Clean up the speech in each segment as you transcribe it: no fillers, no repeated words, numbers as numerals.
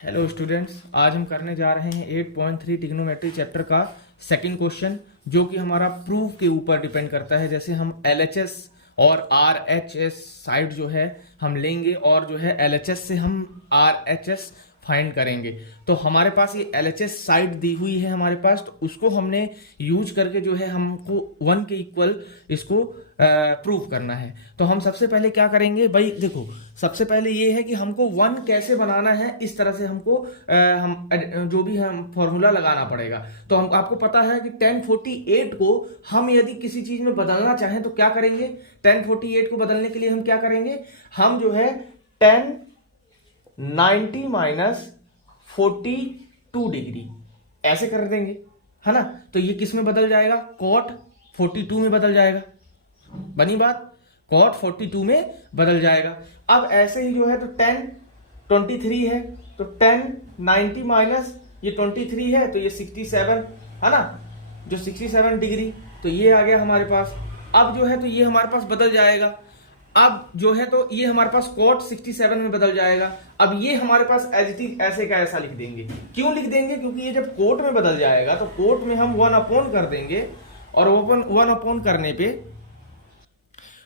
Hello students, आज हम करने जा रहे हैं 8.3 ट्रिग्नोमेट्री चैप्टर का सेकंड क्वेश्चन, जो कि हमारा प्रूफ के ऊपर डिपेंड करता है। जैसे हम LHS और RHS साइड जो है हम लेंगे और जो है LHS से हम RHS फाइंड करेंगे। तो हमारे पास ये LHS साइड दी हुई है हमारे पास, तो उसको हमने यूज करके जो है हमको 1 के इक्वल इसको प्रूव करना है। तो हम सबसे पहले क्या करेंगे भाई, देखो सबसे पहले ये है कि हमको 1 कैसे बनाना है। इस तरह से हमको हम जो भी हम फॉर्मूला लगाना पड़ेगा। तो हम आपको पता है कि 1048 को हम यदि किसी चीज में बदलना चाहें तो क्या करेंगे। 1048 को बदलने के लिए हम क्या करेंगे, हम जो है 1090 माइनस 42 डिग्री ऐसे कर देंगे, है ना। तो ये किस में बदल जाएगा, कॉट 42 में बदल जाएगा। बनी बात, कॉट 42 में बदल जाएगा। अब ऐसे ही जो है तो 1023 है, तो 1090 माइनस ये 23 है, तो ये 67 है ना, जो 67 डिग्री, तो ये आ गया हमारे पास। अब जो है तो ये हमारे पास बदल जाएगा। अब जो है तो ये हमारे पास कॉट 67 में बदल जाएगा। अब ये हमारे पास एज इट इज ऐसे का ऐसा लिख देंगे। क्यों लिख देंगे, क्योंकि ये जब कोट में बदल जाएगा तो कोट में हम 1 अपॉन कर देंगे, और 1 अपॉन करने पे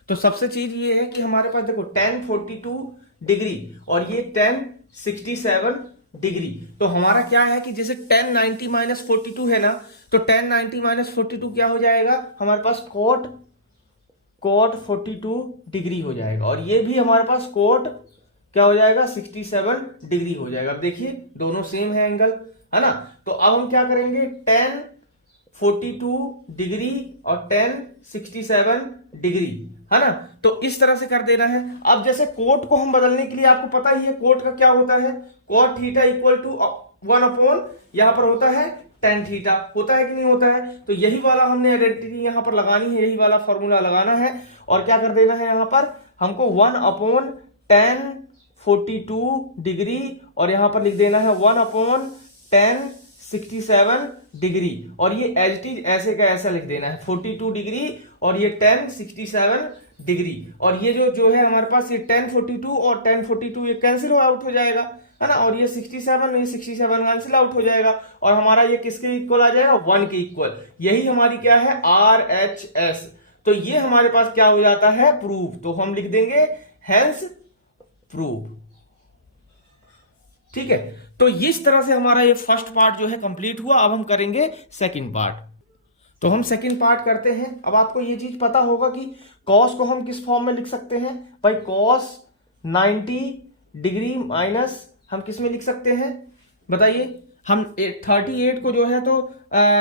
तो सबसे चीज ये है कि हमारे पास देखो 1042 डिग्री और ये 1067 डिग्री। तो हमारा क्या है कि जैसे 1090 माइनस 42 है ना, तो 1090 माइनस 42 क्या हो जाएगा हमारे पास, कोट 42 डिग्री हो जाएगा। और ये भी हमारे पास कोट क्या हो जाएगा, 67 डिग्री हो जाएगा। अब देखिए दोनों सेम है एंगल, है ना। तो अब हम क्या करेंगे, 1042 डिग्री और 1067 डिग्री, है ना। तो इस तरह से कर देना है। अब जैसे कोट को हम बदलने के लिए आपको पता ही है कोट का क्या होता है, cot theta equal to 1 upon यहां पर होता है टेन थीटा, होता है कि नहीं होता है। तो यही वाला हमने आइडेंटिटी यहां पर लगानी है, यही वाला फॉर्मूला लगाना है। और क्या कर देना है यहां पर हमको 1 अपॉन 1042 डिग्री, और यहां पर लिख देना है 1 अपॉन 1067 डिग्री। और ये एज इट इज ऐसे का ऐसा लिख देना है, 42 डिग्री और ये 1067 डिग्री। और ये जो है हमारे पास ये 1042 और 1042 ये कैंसिल आउट हो जाएगा, है ना। और ये 67 कैंसिल आउट हो जाएगा, और हमारा ये किसके इक्वल आ जाएगा, 1 के इक्वल। यही हमारी क्या है, RHS। तो ये हमारे पास क्या हो जाता है, प्रूफ। तो हम लिख देंगे हेंस प्रूफ, ठीक है। तो इस तरह से हमारा ये फर्स्ट पार्ट जो है कंप्लीट हुआ। अब हम करेंगे सेकंड पार्ट। तो हम सेकंड पार्ट करते हैं। अब आपको ये चीज पता होगा कि कॉस को हम किस फॉर्म में लिख सकते हैं भाई, कॉस 90 डिग्री माइनस हम किस में लिख सकते हैं बताइए। हम 38 को जो है तो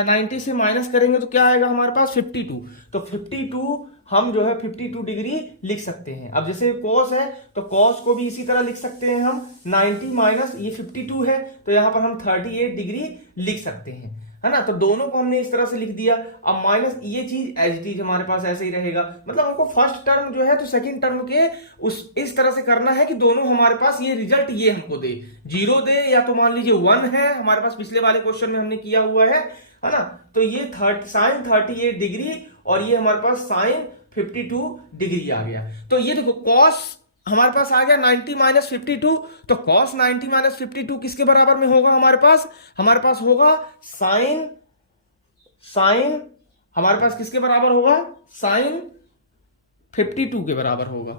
90 से माइनस करेंगे तो क्या आएगा हमारे पास, 52। तो 52 हम जो है 52 डिग्री लिख सकते हैं। अब जैसे कॉस है तो कॉस को भी इसी तरह लिख सकते हैं हम, 90 माइनस ये 52 है तो यहां पर हम 38 डिग्री लिख सकते हैं, है ना। तो दोनों को हमने इस तरह से लिख दिया। अब माइनस ये चीज एज इट इज हमारे पास ऐसे ही रहेगा। मतलब हमको फर्स्ट टर्म जो है तो सेकंड टर्म के उस इस तरह से करना है कि दोनों हमारे पास ये रिजल्ट ये हमको दे, 0 दे, या तो मान लीजिए 1 है हमारे पास, पिछले वाले क्वेश्चन में हमने किया हुआ है ना। तो ये साइन 38 डिग्री और ये हमारे पास साइन 52 डिग्री आ गया। तो ये देखो कॉस हमारे पास आ गया 90 माइनस 52। तो कॉस 90 माइनस 52 किसके बराबर में होगा हमारे पास होगा साइन हमारे पास किसके बराबर होगा, साइन 52 के बराबर होगा,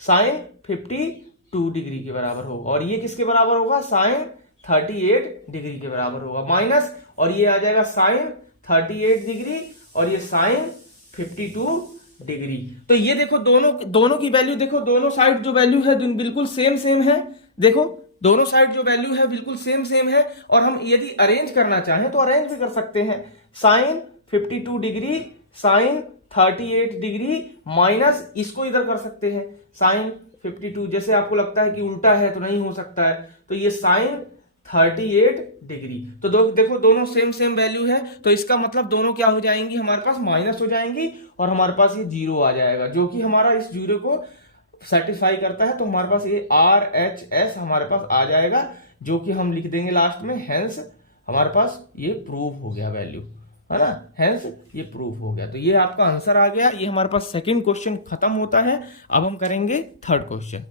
साइन 52 डिग्री के बराबर होगा। और ये किसके बराबर होगा, साइन 38 डिग्री के बराबर होगा, माइनस, और ये आ जाएगा साइन 38 डिग्री और ये साइन 52 डिग्री। तो ये देखो दोनों की वैल्यू देखो, दोनों साइड जो वैल्यू है बिल्कुल सेम है। देखो दोनों साइड जो वैल्यू है बिल्कुल सेम है। और हम यदि अरेंज करना चाहें तो अरेंज भी कर सकते हैं, sine 52 degree sine 38 degree minus इसको इधर कर सकते हैं साइन 52। जैसे आपको लगता है कि उल्टा है तो नहीं हो सकता है, तो ये साइन 38 डिग्री। तो देखो दोनों सेम वैल्यू है, तो इसका मतलब दोनों क्या हो जाएंगी हमारे पास, माइनस हो जाएंगी, और हमारे पास ये 0 आ जाएगा, जो कि हमारा इस 0 को सेटिस्फाई करता है। तो हमारे पास ये RHS हमारे पास आ जाएगा, जो कि हम लिख देंगे लास्ट में, हेंस हमारे पास ये प्रूफ हो गया वैल्यू, है ना, हेंस ये प्रूफ हो गया। तो ये आपका आंसर आ गया। ये हमारे पास सेकंड क्वेश्चन खत्म होता है। अब हम करेंगे थर्ड क्वेश्चन।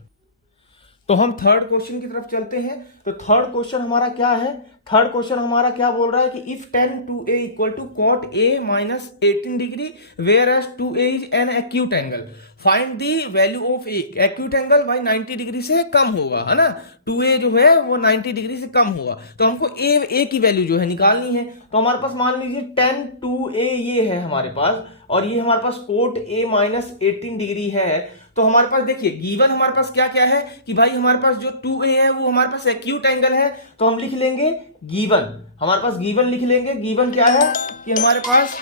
तो हम थर्ड क्वेश्चन की तरफ चलते हैं। तो थर्ड क्वेश्चन हमारा क्या है? थर्ड क्वेश्चन हमारा क्या बोल रहा है कि if tan 2a equal to cot a minus 18 degree whereas 2a is an acute angle, find the value of A. Acute angle भाई 90 डिग्री से कम होगा, है ना, 2a जो है वो 90 डिग्री से कम होगा, तो हमको ए की वैल्यू जो है निकालनी है। तो हमारे पास मान लीजिए tan 2a ये है हमारे पास, और ये हमारे पास cot a माइनस 18 डिग्री है। तो हमारे पास देखिए गिवन हमारे पास क्या क्या है कि भाई हमारे पास जो 2a है वो हमारे पास एक्यूट एंगल है, तो हम लिख लेंगे गिवन, हमारे पास गिवन लिख लेंगे। गिवन क्या है कि हमारे पास,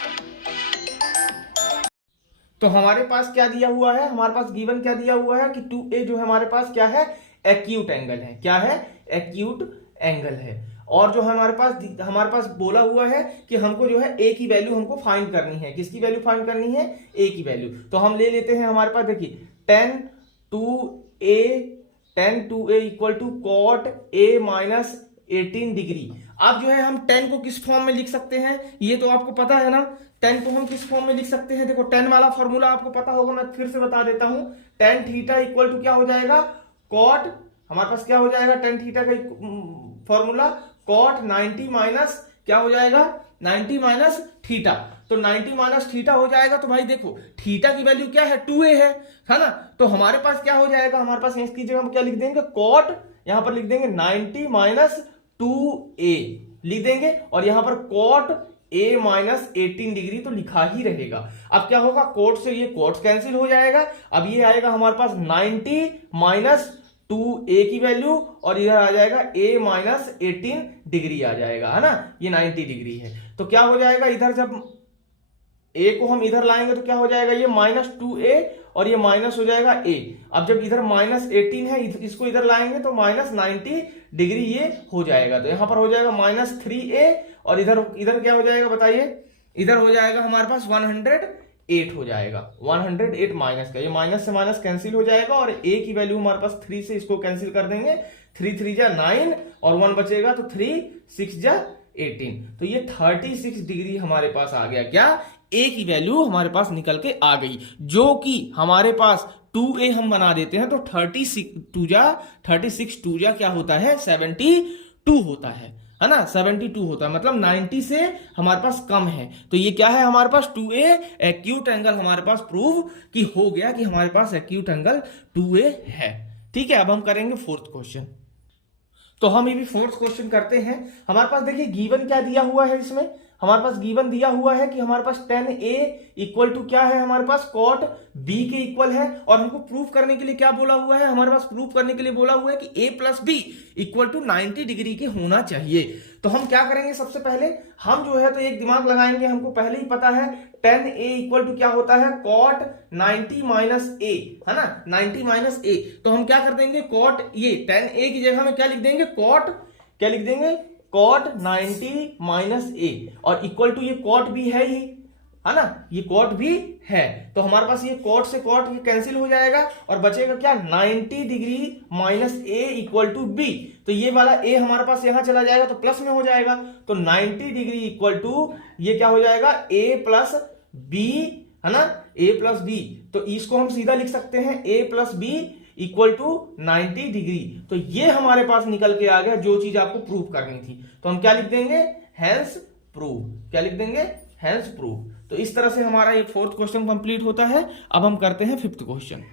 तो हमारे पास क्या दिया हुआ है, हमारे पास गिवन क्या दिया हुआ है कि 2a जो है हमारे पास क्या है, एक्यूट एंगल है। क्या है? एक्यूट एंगल है। और जो हमारे पास बोला हुआ है कि हमको जो है ए की वैल्यू हमको फाइंड करनी है। किसकी वैल्यू फाइंड करनी है? ए की वैल्यू। तो हम ले लेते हैं, हमारे पास देखिए tan 2a equal to cot a minus 18 degree. अब जो है हम tan को किस फॉर्म में लिख सकते हैं, ये तो आपको पता है ना। tan को हम किस फॉर्म में लिख सकते हैं? देखो tan वाला फॉर्मूला आपको पता होगा, मैं फिर से बता देता हूं। tan थीटा इक्वल टू क्या हो जाएगा? cot, हमारे पास क्या हो जाएगा tan थीटा का फॉर्मूला? cot 90 माइनस क्या हो जाएगा? 90 माइनस थीटा। तो 90 माइनस थीटा हो जाएगा। तो भाई देखो थीटा की वैल्यू क्या है? 2a है ना। तो हमारे पास क्या हो जाएगा? हमारे पास इसकी जगह हम क्या लिख देंगे? cot, यहां पर लिख देंगे 90 माइनस 2a लिख देंगे, और यहां पर cot a माइनस 18 डिग्री तो लिखा ही रहेगा। अब क्या होगा? कोट से ये कोट कैंसिल हो जाएगा। अब ये आएगा हमारे पास 90 माइनस 2a की वैल्यू, और इधर आ जाएगा a माइनस 18 डिग्री आ जाएगा, है ना, ये 90 डिग्री है। तो क्या हो जाएगा? इधर जब a को हम इधर लाएंगे तो क्या हो जाएगा? ये माइनस 2a और ये माइनस हो जाएगा a। अब जब इधर माइनस 18 है, इसको इधर लाएंगे तो माइनस 90 डिग्री ये हो जाएगा। तो यहां पर हो जाएगा माइनस 3a, और इधर क्या हो जाएगा बताइए? इधर हो जाएगा हमारे पास 108 हो जाएगा। 108 माइनस का, ये माइनस से माइनस कैंसिल हो जाएगा, और a की वैल्यू हमारे पास 3 से इसको कैंसिल कर देंगे। 3 3 जा 9 और 1 बचेगा, तो 3 6 जा 18। तो ये 36 डिग्री हमारे पास आ गया। क्या? a की वैल्यू हमारे पास निकल के आ गई, जो कि हमारे पास 2a हम बना देते हैं तो 36 2 जा क्या होता है? 72 होता है ना, 72 होता है, मतलब 90 से हमारे पास कम है। तो ये क्या है हमारे पास? 2a एक्यूट एंगल हमारे पास प्रूव की हो गया कि हमारे पास एक्यूट एंगल 2a है। ठीक है, अब हम करेंगे फोर्थ क्वेश्चन। तो हम ये भी फोर्थ क्वेश्चन करते हैं। हमारे पास देखिए गिवन क्या दिया हुआ है, इसमें हमारे पास गिवन दिया हुआ है कि हमारे पास tan a इक्वल टू क्या है? हमारे पास cot b के इक्वल है। और हमको प्रूफ करने के लिए क्या बोला हुआ है? हमारे पास प्रूफ करने के लिए बोला हुआ है कि a plus b equal to 90 degree के होना चाहिए। तो हम क्या करेंगे? सबसे पहले हम जो है तो एक दिमाग लगाएंगे, हमको पहले ही पता है tan a इक्वल टू क्या होता है? cot 90 माइनस a, है ना, 90 माइनस a। तो हम क्या कर देंगे? cot, ये tan a की जगह में क्या लिख देंगे? cot, क्या लिख देंगे? cot 90 माइनस a, और इक्वल टू ये cot भी है ही, है ना, ये cot भी है। तो हमारे पास ये cot से cot ये कैंसिल हो जाएगा, और बचेगा क्या? 90 degree minus a equal to b। तो ये वाला a हमारे पास यहां चला जाएगा तो प्लस में हो जाएगा। तो 90 डिग्री इक्वल टू ये क्या हो जाएगा? a प्लस b, है ना, a प्लस b। तो इसको हम सीधा लिख सकते हैं a plus b equal to 90 degree. तो ये हमारे पास निकल के आ गया जो चीज आपको प्रूव करनी थी। तो हम क्या लिख देंगे? Hence prove. क्या लिख देंगे? Hence prove. तो इस तरह से हमारा ये फोर्थ क्वेश्चन कंप्लीट होता है। अब हम करते हैं फिफ्थ क्वेश्चन।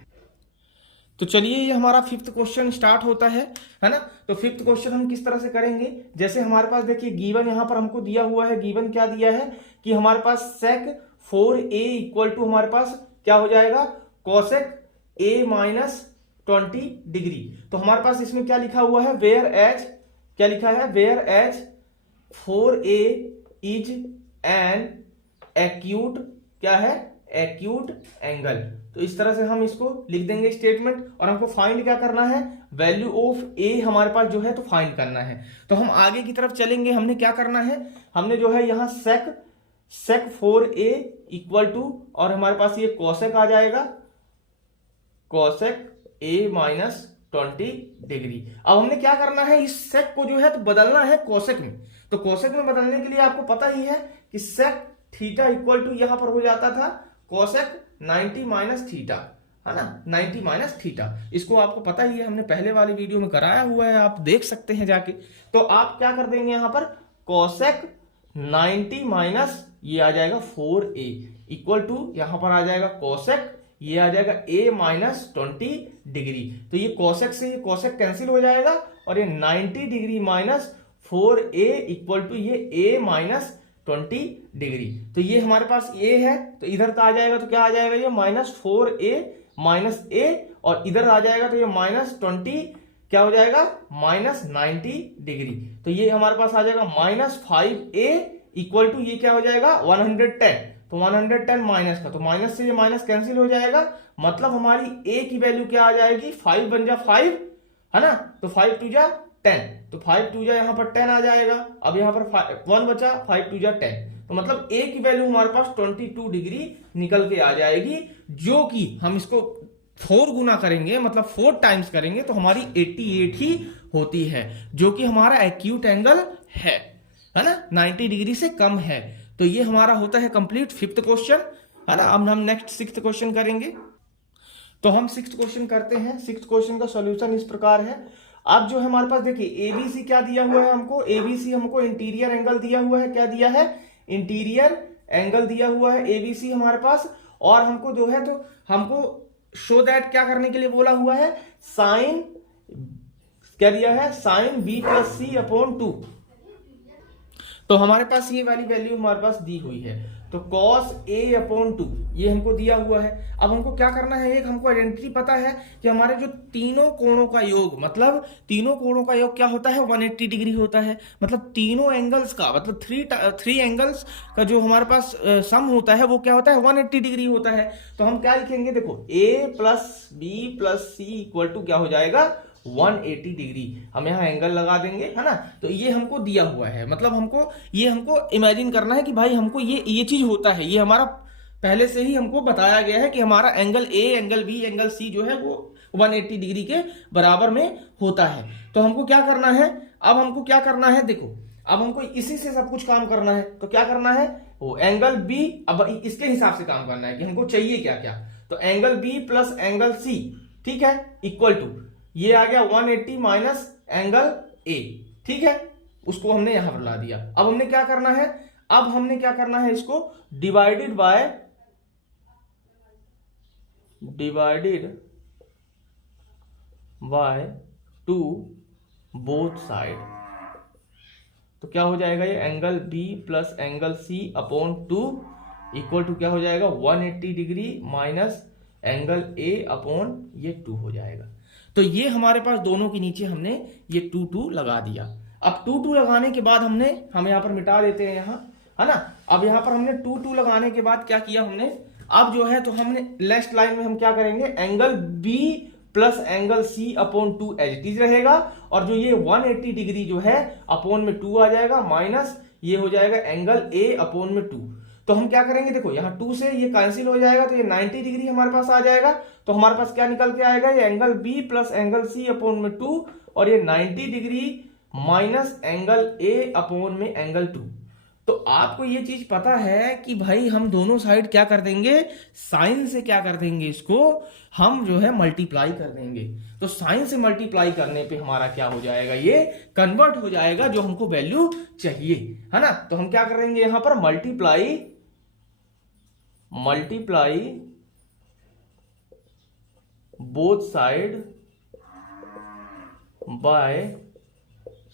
तो चलिए ये हमारा फिफ्थ क्वेश्चन स्टार्ट होता है ना। तो फिफ्थ क्वेश्चन हम किस तरह से करेंगे? जैसे हमारे पास देखिए गिवन यहां पर हमको दिया हुआ है। गिवन क्या दिया है कि हमारे पास sec 4a इक्वल टू हमारे पास क्या हो जाएगा? cosec a minus 20 degree. तो हमारे पास इसमें क्या लिखा हुआ है? वेयर एज, क्या लिखा है? Whereas 4a is an acute, क्या है? Acute angle. तो इस तरह से हम इसको लिख देंगे स्टेटमेंट, और हमको फाइंड क्या करना है? वैल्यू ऑफ a हमारे पास जो है तो फाइंड करना है। तो हम आगे की तरफ चलेंगे। हमने क्या करना है? हमने जो है यहाँ sec 4a इक्वल टू, और हमारे पास ये cosec आ जाएगा, cosec a माइनस 20 डिग्री। अब हमने क्या करना है? इस sec को जो है तो बदलना है cosec में। तो cosec में बदलने के लिए आपको पता ही है कि sec थीटा इक्वल टू यहां पर हो जाता था cosec 90 माइनस थीटा, है ना, 90 माइनस थीटा। इसको आपको पता ही है, हमने पहले वाली वीडियो में कराया हुआ है, आप देख सकते हैं जाके। तो आप क्या कर देंगे यहाँ पर, कोसेक 90 माइनस ये आ जाएगा 4a इक्वल टू यहाँ पर आ जाएगा कोसेक, ये आ जाएगा a माइनस 20 डिग्री। तो ये कोसेक से ये कोसेक कैंसिल हो जाएगा और ये 90 degree minus 4a equal to ये a माइनस 20 डिग्री। तो ये हमारे पास a है, तो इधर का आ जाएगा तो क्या आ जाएगा, ये माइनस 4a माइनस a, और इधर आ जाएगा तो ये माइनस 20 क्या हो जाएगा, माइनस 90 डिग्री। तो ये हमारे पास आ जाएगा माइनस 5a इक्वल टू ये क्या हो जाएगा 110। तो 110 माइनस का, तो माइनस से ये माइनस कैंसिल हो जाएगा, मतलब हमारी a की वैल्यू क्या आ जाएगी, 5 बन जा 5, है ना, तो 5 टू जा 10, तो 5 टू जा यहाँ पर 10 आ जाएगा। अब यहाँ पर 1 बचा, 5 टू जा 10, तो मतलब a की वैल्यू हमारे पास 22 डिग्री निकल के आ जाएगी, जो कि हम इसको 4 गुना करेंगे, मतलब 4 टाइम्स करेंगे तो हमारी 88 ही होती है, जो कि हमारा एक्यूट एंगल है ना, 90 डिग्री से कम है। तो ये हमारा होता है कंप्लीट 5th क्वेश्चन, है ना। अब हम नेक्स्ट 6th क्वेश्चन करेंगे। तो हम 6th क्वेश्चन करते हैं। 6th क्वेश्चन का सॉल्यूशन इस प्रकार है। अब जो है हमारे पास देखिए एबीसी क्या दिया हुआ है हमको, एबीसी हमको इंटीरियर एंगल दिया हुआ है, क्या दिया है, इंटीरियर एंगल दिया हुआ है एबीसी हमारे पास। और हमको जो है तो हमको शो दैट क्या करने के लिए बोला हुआ है, साइन क्या दिया है, साइन बी प्लस सी अपॉन 2। तो हमारे पास ये वाली वैल्यू हमारे पास दी हुई है, तो cos a अपॉन 2 ये हमको दिया हुआ है। अब हमको क्या करना है, एक हमको आइडेंटिटी पता है कि हमारे जो तीनों कोणों का योग, मतलब तीनों कोणों का योग क्या होता है, 180 डिग्री होता है। मतलब तीनों एंगल्स का, मतलब थ्री एंगल्स का जो हमारे पास सम होता है वो क्या होता है, 180 डिग्री होता है। तो हम क्या लिखेंगे, देखो a plus B plus C equal to क्या हो जाएगा, 180 डिग्री। हम यहाँ एंगल लगा देंगे, है ना। तो ये हमको दिया हुआ है, मतलब हमको इमेजिन करना है कि भाई हमको ये चीज होता है, ये हमारा पहले से ही हमको बताया गया है कि हमारा angle A, angle B, angle C जो है वो 180 डिग्री के बराबर में होता है। तो हमको क्या करना है, अब हमको क्या करना है, देखो अब हमको इसी से सब कुछ काम करना है। तो क्या करना है, वो एंगल बी, अब इसके हिसाब से काम करना है कि हमको चाहिए क्या क्या। तो angle B plus angle C, ठीक है, इक्वल टू ये आ गया 180 माइनस एंगल ए, ठीक है, उसको हमने यहां पर ला दिया। अब हमने क्या करना है, अब हमने क्या करना है, इसको डिवाइडेड बाय 2 बोथ साइड। तो क्या हो जाएगा, ये angle B plus angle C upon 2 equal to क्या हो जाएगा, 180 degree minus angle A upon ये 2 हो जाएगा। तो ये हमारे पास दोनों के नीचे हमने ये 2 लगा दिया। अब 2 लगाने के बाद हम यहाँ पर मिटा देते हैं यहाँ, है ना। अब यहाँ पर हमने 2 लगाने के बाद क्या किया हमने, अब जो है तो हमने लेफ्ट लाइन में हम क्या करेंगे, angle B plus angle C upon 2 as it is रहेगा, और जो ये 180 डिग्री जो है अपॉन में 2 आ जाएगा, माइनस ये हो जाएगा एंगल ए अपॉन में 2। तो हम क्या करेंगे, देखो यहाँ 2 से ये कैंसिल हो जाएगा, तो ये 90 डिग्री हमारे पास आ जाएगा। तो हमारे पास क्या निकल के आएगा, ये angle B plus angle C upon में 2, और ये 90 degree minus angle A upon में एंगल 2। तो आपको ये चीज पता है कि भाई हम दोनों साइड क्या कर देंगे, साइन से क्या कर देंगे, इसको हम जो है मल्टीप्लाई कर देंगे। तो साइन से मल्टीप्लाई करने पे हमारा क्या हो जाएगा, ये कन्वर्ट हो जाएगा जो हमको वैल्यू चाहिए, है ना। तो हम क्या करेंगे, यहां पर multiply both side by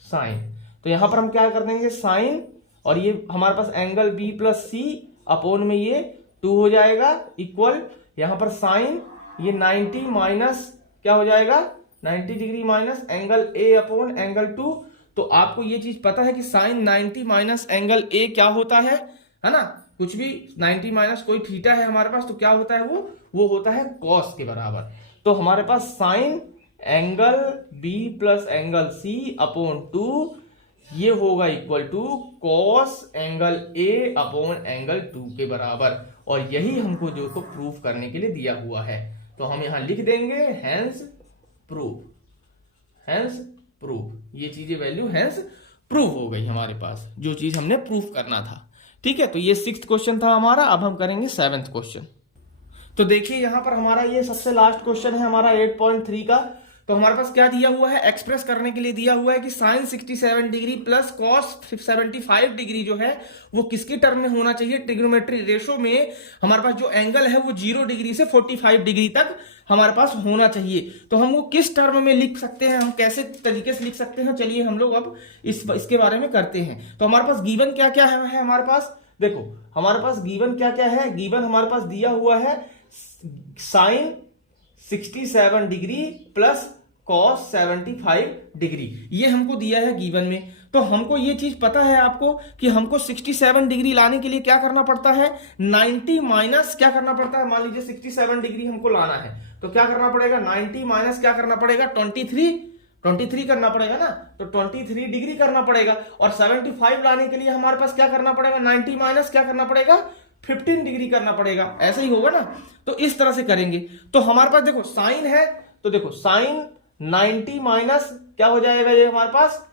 sine. तो यहां पर हम क्या कर देंगे, साइन, और ये हमारे पास एंगल बी प्लस सी अपॉन में ये 2 हो जाएगा, इक्वल यहां पर साइन ये 90 माइनस क्या हो जाएगा, 90 degree minus angle A upon angle 2। तो आपको ये चीज पता है कि साइन 90 माइनस एंगल ए क्या होता है ना। कुछ भी 90 माइनस कोई थीटा है हमारे पास, तो क्या होता है, वो होता है कॉस के बराबर। तो हमारे पास sine angle B plus angle C upon 2 ये होगा equal to cos angle A upon angle 2 के बराबर, और यही हमको जो को प्रूफ करने के लिए दिया हुआ है। तो हम यहां लिख देंगे हेंस प्रूफ, ये चीजें वैल्यू हेंस प्रूफ हो गई हमारे पास, जो चीज हमने प्रूफ करना था। ठीक है, तो ये 6th क्वेश्चन था हमारा। अब हम करेंगे 7th क्वेश्चन। तो देखिए यहाँ पर हमारा ये सबसे लास्ट क्वेश्चन है हमारा 8.3 का। तो हमारे पास क्या दिया हुआ है, एक्सप्रेस करने के लिए दिया हुआ है कि sine 67 degree plus cos 75 degree जो है वो किसके टर्म में होना चाहिए, ट्रिग्नोमेट्री रेशो में हमारे पास जो एंगल है वो 0 डिग्री से 45 डिग्री तक हमारे पास होना चाहिए। तो हम वो किस टर्म में लिख सकते हैं, हम कैसे तरीके से लिख सकते हैं, चलिए हम लोग अब इसके बारे में करते हैं। तो हमारे पास गिवन क्या क्या है हमारे पास, देखो हमारे पास गिवन क्या क्या है, गिवन हमारे पास दिया हुआ है sine 67 degree plus cos 75 degree, ये हमको दिया है गिवन में। तो हमको ये चीज पता है आपको कि हमको 67 डिग्री लाने के लिए क्या करना पड़ता है, 90 माइनस क्या करना पड़ता है, मान लीजिए 67 डिग्री हमको लाना है तो क्या करना पड़ेगा, 90 माइनस क्या करना पड़ेगा, 23 करना पड़ेगा ना, तो 23 डिग्री करना पड़ेगा। और 75 लाने के लिए हमारे पास क्या करना पड़ेगा, 90 माइनस क्या करना पड़ेगा, 15 डिग्री करना पड़ेगा। ऐसे ही होगा ना, तो इस तरह से करेंगे। तो हमारे पास देखो साइन है, तो देखो साइन 90 माइनस क्या हो जाएगा, ये हमारे पास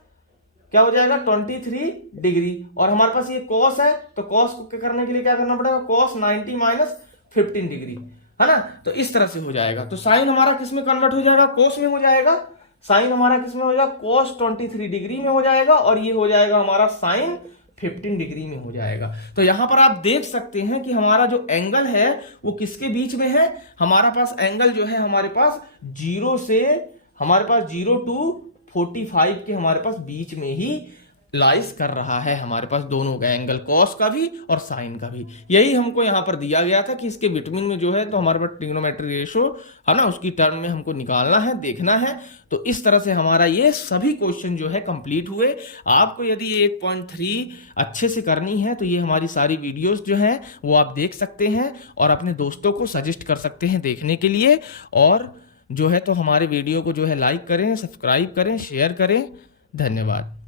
क्या हो जाएगा 23 डिग्री। और हमारे पास ये कॉस है, तो कॉस को करने के लिए क्या करना पड़ेगा, कॉस 90 माइनस 15 डिग्री, है ना। तो इस तरह से हो जाएगा। तो साइन हमारा किस में कन्वर्ट हो जाएगा, कोस में हो जाएगा। साइन हमारा किस में हो जाएगा, कोस 23 डिग्री में हो जाएगा, और ये हो जाएगा हमारा साइन 15 डिग्री में हो जाएगा। तो यहां पर आप देख सकते हैं कि हमारा जो एंगल है वो किसके बीच में है, हमारा पास एंगल जो है हमारे पास 0 टू 45 के हमारे पास बीच में ही लाइस कर रहा है हमारे पास दोनों का एंगल, कॉस का भी और साइन का भी। यही हमको यहां पर दिया गया था कि इसके बिटवीन में जो है तो हमारे पास ट्रिग्नोमेट्री रेशो है ना, उसकी टर्म में हमको निकालना है, देखना है। तो इस तरह से हमारा ये सभी क्वेश्चन जो है कंप्लीट हुए। आपको यदि 8.3 अच्छे से करनी है तो ये हमारी सारी वीडियोस जो है वो आप देख सकते हैं और अपने दोस्तों को सजेस्ट कर सकते हैं देखने के लिए। और जो है तो हमारे वीडियो को जो है लाइक करें, सब्सक्राइब करें, शेयर करें। धन्यवाद।